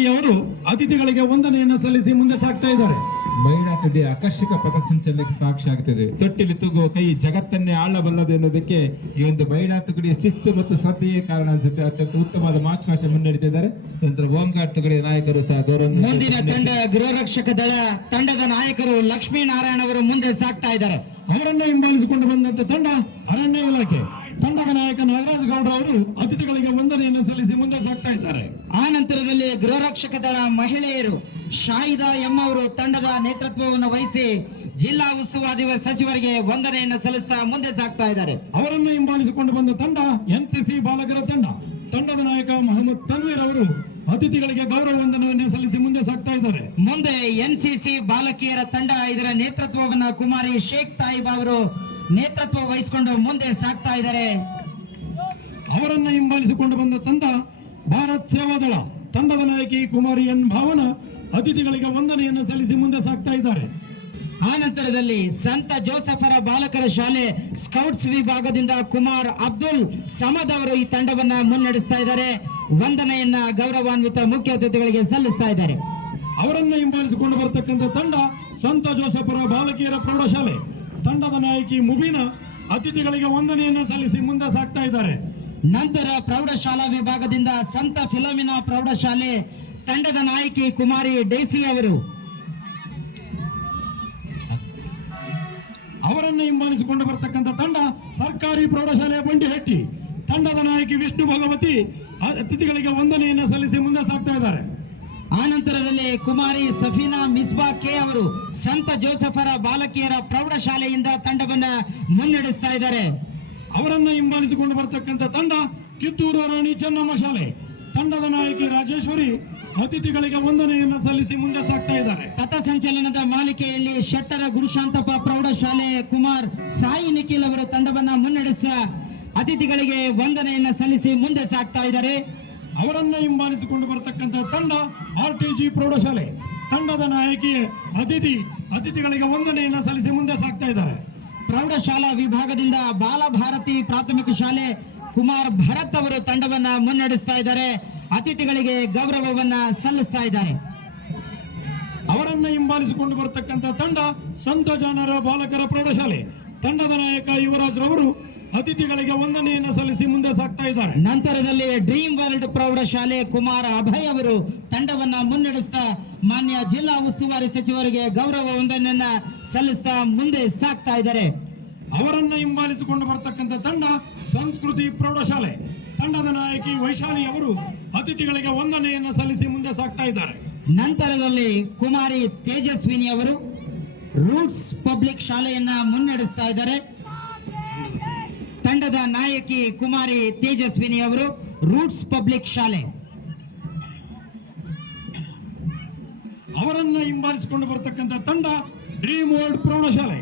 ಸಿದ್ದಯ್ಯ ಅವರು ಅತಿಥಿಗಳಿಗೆ ವಂದನೆಯನ್ನು ಸಲ್ಲಿಸಿ ಮುಂದೆ ಸಾಗ್ತಾ ಇದ್ದಾರೆ. ಮಹಿಳಾ ತುಡಿ ಆಕರ್ಷಕ ಪಥಸಂಚಲನಕ್ಕೆ ಸಾಕ್ಷಿ ಆಗ್ತದೆ. ತೊಟ್ಟಿಲಿ ತೂಗುವ ಕೈ ಜಗತ್ತನ್ನೇ ಆಳಬಲ್ಲದು ಎನ್ನುವುದಕ್ಕೆ ಈ ಒಂದು ಮಹಿಳಾ ತುಕಡಿಯ ಶಿಸ್ತು ಮತ್ತು ಶ್ರದ್ಧೆಯೇ ಕಾರಣ ಅನ್ಸುತ್ತೆ. ಅತ್ಯಂತ ಉತ್ತಮವಾದ ಮಾರ್ಚ್ ಪಾಸ್ಟ್ ಮುನ್ನಡೆದಿದ್ದಾರೆ. ನಂತರ ಹೋಂಗಾರ್ಡ್ ತುಕಡಿಯ ನಾಯಕರು ಸಹ ಗೌರವ. ಮುಂದಿನ ತಂಡ ಗೃಹರಕ್ಷಕ ದಳ ತಂಡದ ನಾಯಕರು ಲಕ್ಷ್ಮೀನಾರಾಯಣ ಅವರು ಮುಂದೆ ಸಾಗ್ತಾ ಇದ್ದಾರೆ. ಅವರನ್ನ ಹಿಂಬಾಲಿಸಿಕೊಂಡು ಬಂದಂತ ತಂಡ ಅರಣ್ಯ ಇಲಾಖೆ ತಂಡದ ನಾಯಕ ನಾಗರಾಜ್ ಗೌಡ ಅವರು ಅತಿಥಿಗಳಿಗೆ ವಂದನೆಯನ್ನು ಸಲ್ಲಿಸಿ ಮುಂದೆ ಸಾಗ್ತಾ ಇದ್ದಾರೆ. ಆ ನಂತರದಲ್ಲಿ ಗೃಹರಕ್ಷಕ ದಳ ಮಹಿಳೆಯರು ಶಾಹಿದಾ ಎಂ ಅವರು ತಂಡದ ನೇತೃತ್ವವನ್ನು ವಹಿಸಿ ಜಿಲ್ಲಾ ಉಸ್ತುವಾರಿ ಸಚಿವರಿಗೆ ವಂದನೆಯನ್ನು ಸಲ್ಲಿಸ್ತಾ ಮುಂದೆ ಸಾಗ್ತಾ ಇದ್ದಾರೆ. ಅವರನ್ನು ಹಿಂಬಾಲಿಸಿಕೊಂಡು ಬಂದ ತಂಡ ಎನ್ಸಿಸಿ ಬಾಲಕರ ತಂಡ ತಂಡದ ನಾಯಕ ಮೊಹಮ್ಮದ್ ತನ್ವೀರ್ ಅವರು ಅತಿಥಿಗಳಿಗೆ ಗೌರವ ವಂದನೆಯನ್ನು ಸಲ್ಲಿಸಿ ಮುಂದೆ ಸಾಗ್ತಾ ಇದ್ದಾರೆ. ಮುಂದೆ ಎನ್ಸಿಸಿ ಬಾಲಕಿಯರ ತಂಡ ಇದರ ನೇತೃತ್ವವನ್ನು ಕುಮಾರಿ ಶೇಖ್ ತಾಯಿಬಾ ಅವರು ನೇತೃತ್ವ ವಹಿಸಿಕೊಂಡು ಮುಂದೆ ಸಾಗ್ತಾ ಇದ್ದಾರೆ. ಅವರನ್ನ ಹಿಂಬಾಲಿಸಿಕೊಂಡು ಬಂದ ತಂಡ ಭಾರತ್ ಸೇವಾ ದಳ ತಂಡದ ನಾಯಕಿ ಕುಮಾರಿ ಎನ್ ಭಾವನ ಅತಿಥಿಗಳಿಗೆ ವಂದನೆಯನ್ನು ಸಲ್ಲಿಸಿ ಮುಂದೆ ಸಾಗ್ತಾ ಇದ್ದಾರೆ. ಆ ನಂತರದಲ್ಲಿ ಸಂತ ಜೋಸಫರ ಬಾಲಕರ ಶಾಲೆ ಸ್ಕೌಟ್ಸ್ ವಿಭಾಗದಿಂದ ಕುಮಾರ್ ಅಬ್ದುಲ್ ಸಮದ್ ಅವರು ಈ ತಂಡವನ್ನ ಮುನ್ನಡೆಸ್ತಾ ಇದ್ದಾರೆ. ವಂದನೆಯನ್ನ ಗೌರವಾನ್ವಿತ ಮುಖ್ಯ ಅತಿಥಿಗಳಿಗೆ ಸಲ್ಲಿಸ್ತಾ ಇದ್ದಾರೆ. ಅವರನ್ನ ಹಿಂಬಾಲಿಸಿಕೊಂಡು ಬರತಕ್ಕಂಥ ತಂಡ ಸಂತ ಜೋಸಫರ ಬಾಲಕಿಯರ ಪ್ರೌಢಶಾಲೆ ತಂಡದ ನಾಯಕಿ ಮುಬೀನಾ ಅತಿಥಿಗಳಿಗೆ ವಂದನೆಯನ್ನು ಸಲ್ಲಿಸಿ ಮುಂದೆ ಸಾಗ್ತಾ ಇದ್ದಾರೆ. ನಂತರ ಪ್ರೌಢಶಾಲಾ ವಿಭಾಗದಿಂದ ಸಂತ ಫಿಲೋಮಿನಾ ಪ್ರೌಢಶಾಲೆ ತಂಡದ ನಾಯಕಿ ಕುಮಾರಿ ಡೇಸಿ ಅವರು ಅವರನ್ನು ಹಿಂಬಾಲಿಸಿಕೊಂಡು ಬರತಕ್ಕಂಥ ತಂಡ ಸರ್ಕಾರಿ ಪ್ರೌಢಶಾಲೆಯ ಬಂಡಿಹಟ್ಟಿ ತಂಡದ ನಾಯಕಿ ವಿಷ್ಣು ಭಗವತಿ ಅತಿಥಿಗಳಿಗೆ ವಂದನೆಯನ್ನು ಸಲ್ಲಿಸಿ ಮುಂದೆ ಸಾಗ್ತಾ ಇದ್ದಾರೆ. ಆ ನಂತರದಲ್ಲಿ ಕುಮಾರಿ ಸಫೀನಾ ಮಿಸ್ಬಾ ಕೆ ಅವರು ಸಂತ ಜೋಸಫರ ಬಾಲಕಿಯರ ಪ್ರೌಢಶಾಲೆಯಿಂದ ತಂಡವನ್ನ ಮುನ್ನಡೆಸ್ತಾ ಇದ್ದಾರೆ. ಅವರನ್ನು ಹಿಂಬಾಲಿಸಿಕೊಂಡು ಬರತಕ್ಕಂಥ ತಂಡ ಕಿತ್ತೂರು ರಾಣಿ ಚೆನ್ನಮ್ಮ ಶಾಲೆ ತಂಡದ ನಾಯಕಿ ರಾಜೇಶ್ವರಿ ಅತಿಥಿಗಳಿಗೆ ವಂದನೆಯನ್ನು ಸಲ್ಲಿಸಿ ಮುಂದೆ ಸಾಗ್ತಾ ಇದ್ದಾರೆ. ಪಥಸಂಚಲನದ ಮಾಲಿಕೆಯಲ್ಲಿ ಶೆಟ್ಟರ ಗುರುಶಾಂತಪ್ಪ ಪ್ರೌಢಶಾಲೆ ಕುಮಾರ್ ಸಾಯಿ ನಿಖಿಲ್ ಅವರು ತಂಡವನ್ನ ಮುನ್ನಡೆಸ ಅತಿಥಿಗಳಿಗೆ ವಂದನೆಯನ್ನು ಸಲ್ಲಿಸಿ ಮುಂದೆ ಸಾಗ್ತಾ ಇದ್ದಾರೆ. ಅವರನ್ನ ಹಿಂಬಾಲಿಸಿಕೊಂಡು ಬರತಕ್ಕಂಥ ತಂಡ ಆರ್ಟಿಜಿ ಪ್ರೌಢಶಾಲೆ ತಂಡದ ನಾಯಕಿ ಅತಿಥಿಗಳಿಗೆ ವಂದನೆಯನ್ನು ಸಲ್ಲಿಸಿ ಮುಂದೆ ಸಾಗ್ತಾ ಇದ್ದಾರೆ. ಪ್ರೌಢಶಾಲಾ ವಿಭಾಗದಿಂದ ಬಾಲಭಾರತಿ ಪ್ರಾಥಮಿಕ ಶಾಲೆ ಕುಮಾರ್ ಭರತ್ ಅವರು ತಂಡವನ್ನ ಮುನ್ನಡೆಸ್ತಾ ಇದ್ದಾರೆ. ಅತಿಥಿಗಳಿಗೆ ಗೌರವವನ್ನ ಸಲ್ಲಿಸ್ತಾ ಇದ್ದಾರೆ. ಅವರನ್ನ ಹಿಂಬಾಲಿಸಿಕೊಂಡು ಬರತಕ್ಕಂಥ ತಂಡ ಸಂತ ಜಾನರ ಬಾಲಕರ ಪ್ರೌಢಶಾಲೆ ತಂಡದ ನಾಯಕ ಯುವರಾಜ್ ರವರು ಅತಿಥಿಗಳಿಗೆ ವಂದನೆಯನ್ನು ಸಲ್ಲಿಸಿ ಮುಂದೆ ಸಾಗ್ತಾ ಇದ್ದಾರೆ. ನಂತರದಲ್ಲಿ ಡ್ರೀಮ್ ವರ್ಲ್ಡ್ ಪ್ರೌಢಶಾಲೆ ಕುಮಾರ ಅಭಯ್ ಅವರು ತಂಡವನ್ನ ಮುನ್ನಡೆಸ್ತಾ ಮಾನ್ಯ ಜಿಲ್ಲಾ ಉಸ್ತುವಾರಿ ಸಚಿವರಿಗೆ ಗೌರವ ವಂದನೆಯನ್ನ ಸಲ್ಲಿಸ್ತಾ ಮುಂದೆ ಸಾಗ್ತಾ ಇದ್ದಾರೆ. ಅವರನ್ನ ಹಿಂಬಾಲಿಸಿಕೊಂಡು ಬರತಕ್ಕಂಥ ತಂಡ ಸಂಸ್ಕೃತಿ ಪ್ರೌಢಶಾಲೆ ತಂಡದ ನಾಯಕಿ ವೈಶಾಲಿ ಅವರು ಅತಿಥಿಗಳಿಗೆ ವಂದನೆಯನ್ನು ಸಲ್ಲಿಸಿ ಮುಂದೆ ಸಾಗ್ತಾ ಇದ್ದಾರೆ. ನಂತರದಲ್ಲಿ ಕುಮಾರಿ ತೇಜಸ್ವಿನಿ ಅವರು ರೂಟ್ಸ್ ಪಬ್ಲಿಕ್ ಶಾಲೆಯನ್ನ ಮುನ್ನಡೆಸ್ತಾ ಇದ್ದಾರೆ. ತಂಡದ ನಾಯಕಿ ಕುಮಾರಿ ತೇಜಸ್ವಿನಿ ಅವರು ರೂಟ್ಸ್ ಪಬ್ಲಿಕ್ ಶಾಲೆ ಅವರನ್ನ ಹಿಂಬಾಲಿಸಿಕೊಂಡು ಬರತಕ್ಕಂಥ ತಂಡ ಡ್ರೀಮ್ ವರ್ಲ್ಡ್ ಪ್ರೌಢಶಾಲೆ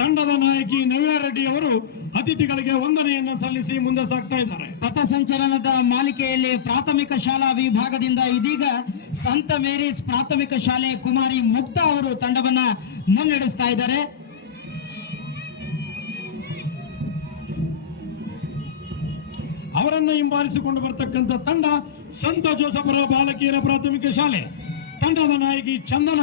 ತಂಡದ ನಾಯಕಿ ನವ್ಯ ರೆಡ್ಡಿ ಅವರು ಅತಿಥಿಗಳಿಗೆ ವಂದನೆಯನ್ನು ಸಲ್ಲಿಸಿ ಮುಂದೆ ಸಾಗ್ತಾ ಇದ್ದಾರೆ. ಪಥಸಂಚಲನದ ಮಾಲಿಕೆಯಲ್ಲಿ ಪ್ರಾಥಮಿಕ ಶಾಲಾ ವಿಭಾಗದಿಂದ ಇದೀಗ ಸಂತ ಮೇರೀಸ್ ಪ್ರಾಥಮಿಕ ಶಾಲೆ ಕುಮಾರಿ ಮುಕ್ತಾ ಅವರು ತಂಡವನ್ನ ಮುನ್ನಡೆಸ್ತಾ ಇದ್ದಾರೆ. ಅವರನ್ನ ಹಿಂಬಾಲಿಸಿಕೊಂಡು ಬರತಕ್ಕಂಥ ತಂಡ ಸಂತ ಜೋಸಫರ ಬಾಲಕಿಯರ ಪ್ರಾಥಮಿಕ ಶಾಲೆ ತಂಡದ ನಾಯಕಿ ಚಂದನ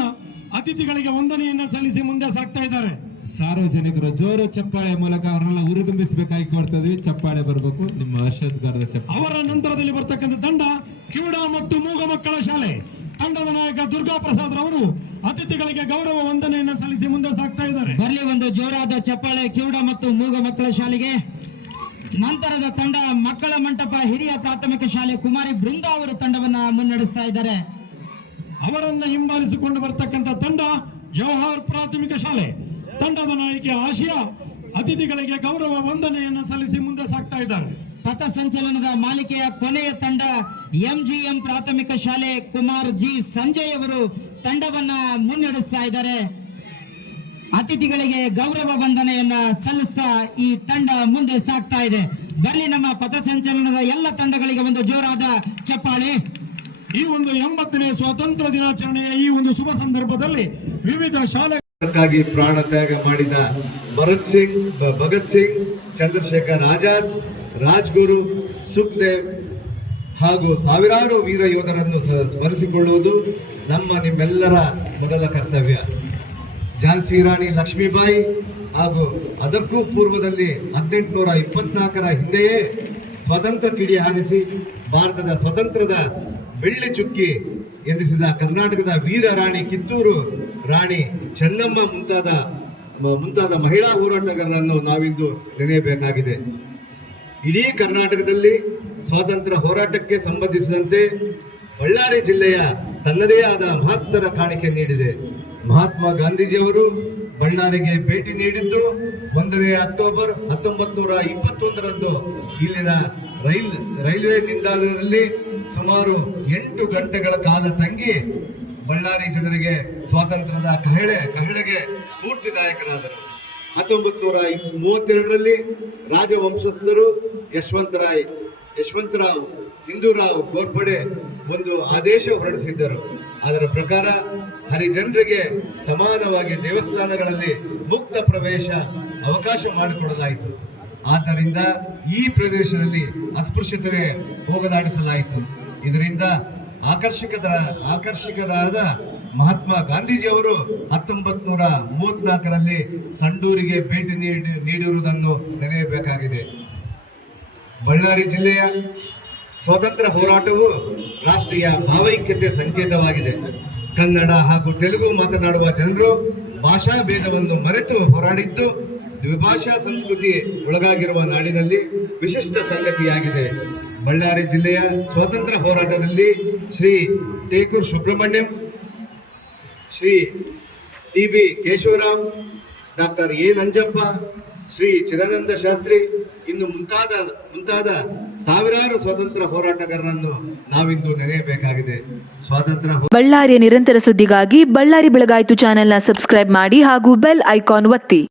ಅತಿಥಿಗಳಿಗೆ ವಂದನೆಯನ್ನು ಸಲ್ಲಿಸಿ ಮುಂದೆ ಸಾಗ್ತಾ ಇದ್ದಾರೆ. ಸಾರ್ವಜನಿಕರು ಜೋರು ಚಪ್ಪಾಳೆ ಮೂಲಕ ಅವರನ್ನೆಲ್ಲ ಉರಿದುಂಬಿಸಬೇಕಾಗಿ ಕೊಡ್ತದ್ವಿ. ಚಪ್ಪಾಳೆ ಬರಬೇಕು ನಿಮ್ಮ ಹರ್ಷದ್ಗಾರದ ಚಪ್ಪಾಳೆ. ಅವರ ನಂತರದಲ್ಲಿ ಬರ್ತಕ್ಕಂಥ ತಂಡ ಕಿವುಡ ಮತ್ತು ಮೂಗ ಮಕ್ಕಳ ಶಾಲೆ ತಂಡದ ನಾಯಕ ದುರ್ಗಾ ಪ್ರಸಾದ್ ರವರು ಅತಿಥಿಗಳಿಗೆ ಗೌರವ ವಂದನೆಯನ್ನು ಸಲ್ಲಿಸಿ ಮುಂದೆ ಸಾಗ್ತಾ ಇದ್ದಾರೆ. ಬರಲಿ ಒಂದು ಜೋರಾದ ಚಪ್ಪಾಳೆ ಕಿವುಡ ಮತ್ತು ಮೂಗ ಮಕ್ಕಳ ಶಾಲೆಗೆ. ನಂತರದ ತಂಡ ಮಕ್ಕಳ ಮಂಟಪ ಹಿರಿಯ ಪ್ರಾಥಮಿಕ ಶಾಲೆ ಕುಮಾರಿ ಬೃಂದಾ ಅವರು ತಂಡವನ್ನ ಮುನ್ನಡೆಸ್ತಾ ಇದ್ದಾರೆ. ಅವರನ್ನ ಹಿಂಬಾಲಿಸಿಕೊಂಡು ಬರ್ತಕ್ಕಂಥ ತಂಡ ಜವಾಹರ್ ಪ್ರಾಥಮಿಕ ಶಾಲೆ ತಂಡದ ನಾಯಕಿ ಆಶಿಯಾ ಅತಿಥಿಗಳಿಗೆ ಗೌರವ ವಂದನೆಯನ್ನು ಸಲ್ಲಿಸಿ ಮುಂದೆ ಸಾಗ್ತಾ ಇದ್ದಾರೆ. ಪಥಸಂಚಲನದ ಮಾಲಿಕೆಯ ಕೊನೆಯ ತಂಡ ಎಂಜಿಎಂ ಪ್ರಾಥಮಿಕ ಶಾಲೆ ಕುಮಾರ್ ಜಿ ಸಂಜಯ್ ಅವರು ತಂಡವನ್ನ ಮುನ್ನಡೆಸ್ತಾ ಇದ್ದಾರೆ. ಅತಿಥಿಗಳಿಗೆ ಗೌರವ ವಂದನೆಯನ್ನ ಸಲ್ಲಿಸ್ತಾ ಈ ತಂಡ ಮುಂದೆ ಸಾಗ್ತಾ ಇದೆ. ಬರಲಿ ನಮ್ಮ ಪಥಸಂಚಲನದ ಎಲ್ಲ ತಂಡಗಳಿಗೆ ಒಂದು ಜೋರಾದ ಚಪ್ಪಾಳೆ. ಈ ಒಂದು 80ನೇ ಸ್ವಾತಂತ್ರ್ಯ ದಿನಾಚರಣೆಯ ಈ ಒಂದು ಶುಭ ಸಂದರ್ಭದಲ್ಲಿ ವಿವಿಧ ಶಾಲೆಗಾಗಿ ಪ್ರಾಣ ತ್ಯಾಗ ಮಾಡಿದ ಭಗತ್ ಸಿಂಗ್, ಚಂದ್ರಶೇಖರ್ ಆಜಾದ್, ರಾಜ್ಗುರು, ಸುಖದೇವ್ ಹಾಗೂ ಸಾವಿರಾರು ವೀರ ಯೋಧರನ್ನು ಸ್ಮರಿಸಿಕೊಳ್ಳುವುದು ನಿಮ್ಮೆಲ್ಲರ ಮೊದಲ ಕರ್ತವ್ಯ. ಝಾನ್ಸಿ ರಾಣಿ ಲಕ್ಷ್ಮೀಬಾಯಿ ಹಾಗೂ ಅದಕ್ಕೂ ಪೂರ್ವದಲ್ಲಿ 1824ರ ಹಿಂದೆಯೇ ಸ್ವತಂತ್ರ ಕಿಡಿ ಹಾರಿಸಿ ಭಾರತದ ಸ್ವತಂತ್ರದ ಬೆಳ್ಳಿ ಚುಕ್ಕಿ ಎನಿಸಿದ ಕರ್ನಾಟಕದ ವೀರ ರಾಣಿ ಕಿತ್ತೂರು ರಾಣಿ ಚೆನ್ನಮ್ಮ ಮುಂತಾದ ಮಹಿಳಾ ಹೋರಾಟಗಾರರನ್ನು ನಾವಿಂದು ನೆನೆಯಬೇಕಾಗಿದೆ. ಇಡೀ ಕರ್ನಾಟಕದಲ್ಲಿ ಸ್ವಾತಂತ್ರ್ಯ ಹೋರಾಟಕ್ಕೆ ಸಂಬಂಧಿಸಿದಂತೆ ಬಳ್ಳಾರಿ ಜಿಲ್ಲೆಯ ತನ್ನದೇ ಆದ ಮಹತ್ತರ ಕಾಣಿಕೆ ನೀಡಿದೆ. ಮಹಾತ್ಮ ಗಾಂಧೀಜಿಯವರು ಬಳ್ಳಾರಿಗೆ ಭೇಟಿ ನೀಡಿದ್ದು 1 ಅಕ್ಟೋಬರ್ 1921ರಂದು ಇಲ್ಲಿನ ರೈಲ್ವೆ ನಿಲ್ದಾಣದಲ್ಲಿ ಸುಮಾರು 8 ಗಂಟೆಗಳ ಕಾಲ ತಂಗಿ ಬಳ್ಳಾರಿ ಜನರಿಗೆ ಸ್ವಾತಂತ್ರ್ಯದ ಕಹಳೆಗೆ ಸ್ಫೂರ್ತಿದಾಯಕರಾದರು. 1932ರಲ್ಲಿ ರಾಜವಂಶಸ್ಥರು ಯಶವಂತರಾವ್ ಹಿಂದೂರಾವ್ ಗೋರ್ಪಡೆ ಒಂದು ಆದೇಶ ಹೊರಡಿಸಿದ್ದರು. ಅದರ ಪ್ರಕಾರ ಹರಿಜನರಿಗೆ ಸಮಾನವಾಗಿ ದೇವಸ್ಥಾನಗಳಲ್ಲಿ ಮುಕ್ತ ಪ್ರವೇಶ ಅವಕಾಶ ಮಾಡಿಕೊಡಲಾಯಿತು. ಆದ್ದರಿಂದ ಈ ಪ್ರದೇಶದಲ್ಲಿ ಅಸ್ಪೃಶ್ಯತೆ ಹೋಗಲಾಡಿಸಲಾಯಿತು. ಇದರಿಂದ ಆಕರ್ಷಕರಾದ ಮಹಾತ್ಮ ಗಾಂಧೀಜಿಯವರು 1934ರಲ್ಲಿ ಸಂಡೂರಿಗೆ ಭೇಟಿ ನೀಡಿರುವುದನ್ನು ನೆನೆಯಬೇಕಾಗಿದೆ. ಬಳ್ಳಾರಿ ಜಿಲ್ಲೆಯ ಸ್ವಾತಂತ್ರ್ಯ ಹೋರಾಟವು ರಾಷ್ಟ್ರೀಯ ಭಾವೈಕ್ಯತೆ ಸಂಕೇತವಾಗಿದೆ. ಕನ್ನಡ ಹಾಗೂ ತೆಲುಗು ಮಾತನಾಡುವ ಜನರು ಭಾಷಾ ಭೇದವನ್ನು ಮರೆತು ಹೋರಾಡಿದ್ದು ದ್ವಿಭಾಷಾ ಸಂಸ್ಕೃತಿ ಒಳಗಾಗಿರುವ ನಾಡಿನಲ್ಲಿ ವಿಶಿಷ್ಟ ಸಂಗತಿಯಾಗಿದೆ. ಬಳ್ಳಾರಿ ಜಿಲ್ಲೆಯ ಸ್ವಾತಂತ್ರ್ಯ ಹೋರಾಟದಲ್ಲಿ Shri Tekur Subrahmanyam, Shri T B. Keshavarao, doctor A. Nanjappa, Shri Chidananda Shastri ಇನ್ನು ಮುಂತಾದ ಸಾವಿರಾರು ಸ್ವಾತಂತ್ರ್ಯ ಹೋರಾಟಗಾರರನ್ನು ನಾವಿಂದು ನೆನೆಯಬೇಕಾಗಿದೆ. ಬಳ್ಳಾರಿಯ ನಿರಂತರ ಸುದ್ದಿಗಾಗಿ ಬಳ್ಳಾರಿ ಬೆಳಗಾಯಿತು ಚಾನೆಲ್ನ ಸಬ್ಸ್ಕ್ರೈಬ್ ಮಾಡಿ ಹಾಗೂ ಬೆಲ್ ಐಕಾನ್ ಒತ್ತಿ.